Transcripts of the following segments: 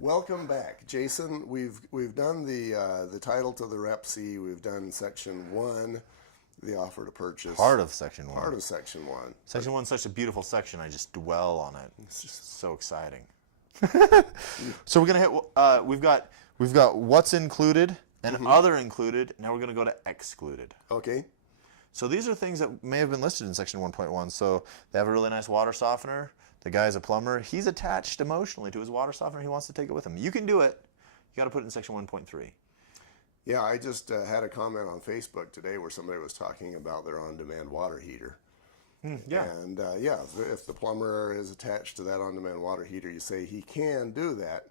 Welcome back, Jason. We've done the title to the repc. We've done section 1, the offer to purchase. Part of section 1. Part of section 1. Section 1 is such a beautiful section. I just dwell on it. It's just so exciting. So we're gonna hit. We've got what's included and other included. Now we're gonna go to excluded. Okay. So these are things that may have been listed in section 1.1. So they have a really nice water softener. The guy's a plumber. He's attached emotionally to his water softener. He wants to take it with him. You can do it. You got to put it in section 1.3. Yeah, I just had a comment on Facebook today where somebody was talking about their on-demand water heater. Yeah. And yeah, if the plumber is attached to that on-demand water heater, you say he can do that.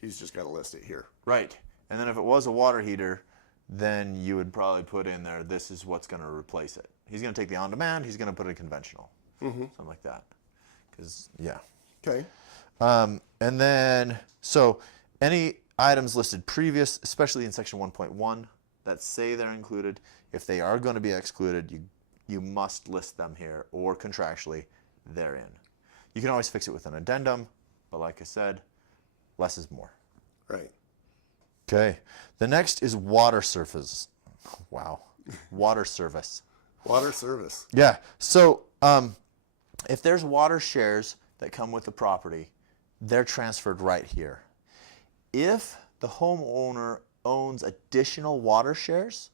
He's just got to list it here. Right. And then if it was a water heater, then you would probably put in there, this is what's going to replace it. He's going to take the on-demand, he's going to put it in conventional. Something like that. Because, yeah. Okay. And then, so any items listed previous, especially in section 1.1, that say they're included, if they are going to be excluded, you must list them here, or contractually, they're in. You can always fix it with an addendum, but like I said, less is more. Right. Okay. The next is water surface. Wow. Water service. Water service. Yeah. So if there's water shares that come with the property, they're transferred right here. If the homeowner owns additional water shares,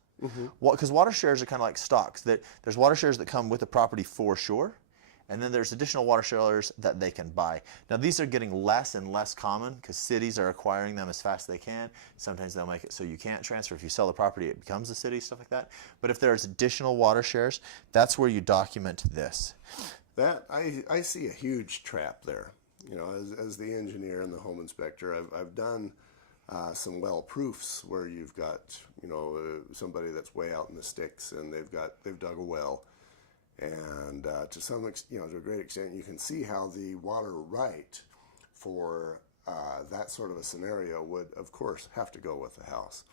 because water shares are kind of like stocks. There's water shares that come with the property for sure, and then there's additional water shares that they can buy. Now these are getting less and less common because cities are acquiring them as fast as they can. Sometimes they'll make it so you can't transfer. If you sell the property, it becomes a city, stuff like that. But if there's additional water shares, that's where you document this. That I see a huge trap there. You know, as the engineer and the home inspector, I've done some well proofs where you've got, you know, somebody that's way out in the sticks and they've dug a well, and to a great extent you can see how the water right for that sort of a scenario would of course have to go with the house.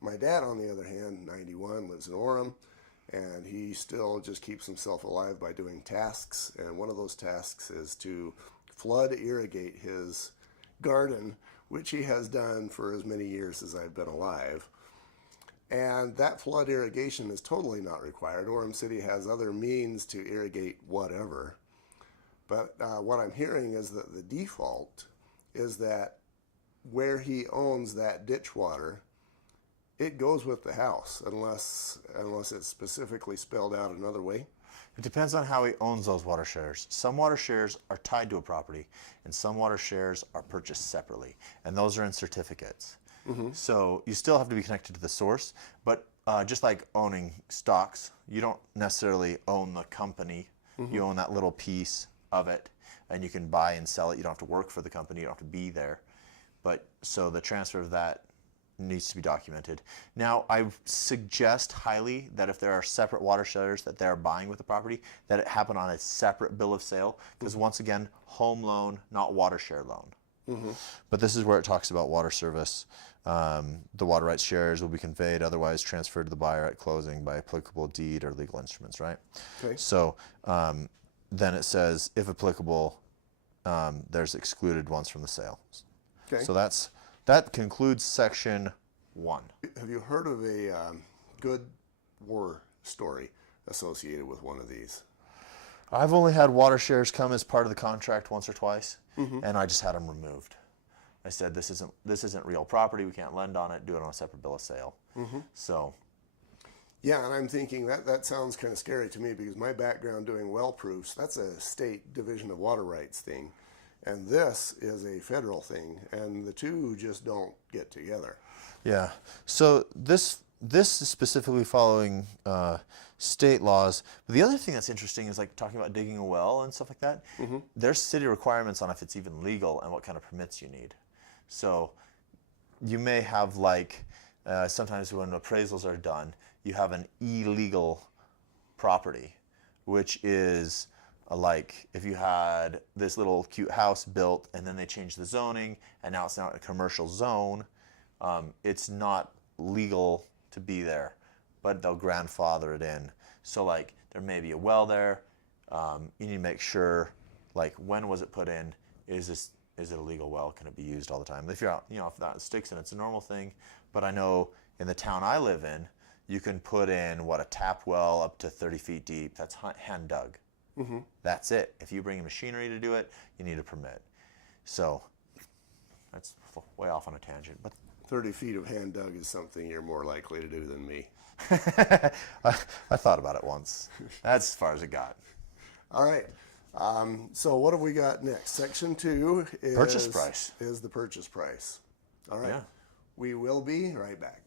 My dad, on the other hand, 91, lives in Orem, and he still just keeps himself alive by doing tasks, and one of those tasks is to flood irrigate his garden, which he has done for as many years as I've been alive. And that flood irrigation is totally not required. Orem City has other means to irrigate whatever. But what I'm hearing is that the default is that where he owns that ditch water, it goes with the house unless it's specifically spelled out another way. It depends on how he owns those water shares. Some water shares are tied to a property, and some water shares are purchased separately, and those are in certificates. So you still have to be connected to the source, but just like owning stocks, you don't necessarily own the company. You own that little piece of it, and you can buy and sell it. You don't have to work for the company. You don't have to be there. But so the transfer of that needs to be documented. Now, I suggest highly that if there are separate water shares that they're buying with the property, that it happen on a separate bill of sale, because once again, home loan, not water share loan. But this is where it talks about water service. The water rights shares will be conveyed, otherwise transferred to the buyer at closing by applicable deed or legal instruments, right? Okay. So then it says, if applicable, there's excluded ones from the sale. Okay. So that concludes section 1. Have you heard of a good war story associated with one of these? I've only had water shares come as part of the contract once or twice, and I just had them removed. I said, this isn't real property. We can't lend on it. Do it on a separate bill of sale. So, yeah, and I'm thinking that sounds kind of scary to me, because my background doing well proofs, that's a state division of water rights thing. And this is a federal thing, and the two just don't get together. yeah. So this is specifically following state laws. But the other thing that's interesting is like talking about digging a well and stuff like that. There's city requirements on if it's even legal and what kind of permits you need. So you may have like sometimes when appraisals are done, you have an illegal property, which is like if you had this little cute house built and then they changed the zoning and now it's not a commercial zone, it's not legal to be there, but they'll grandfather it in. So like there may be a well there. You need to make sure, like, when was it put in? Is this is it a legal well? Can it be used all the time? If you're out, if that sticks in, it's a normal thing. But I know in the town I live in, you can put in a tap well up to 30 feet deep. That's hand dug. That's it. If you bring in machinery to do it, you need a permit. So that's way off on a tangent. But 30 feet of hand dug is something you're more likely to do than me. I thought about it once. That's as far as it got. All right. So what have we got next? Section 2 is Purchase price. Is the purchase price. All right. Yeah. We will be right back.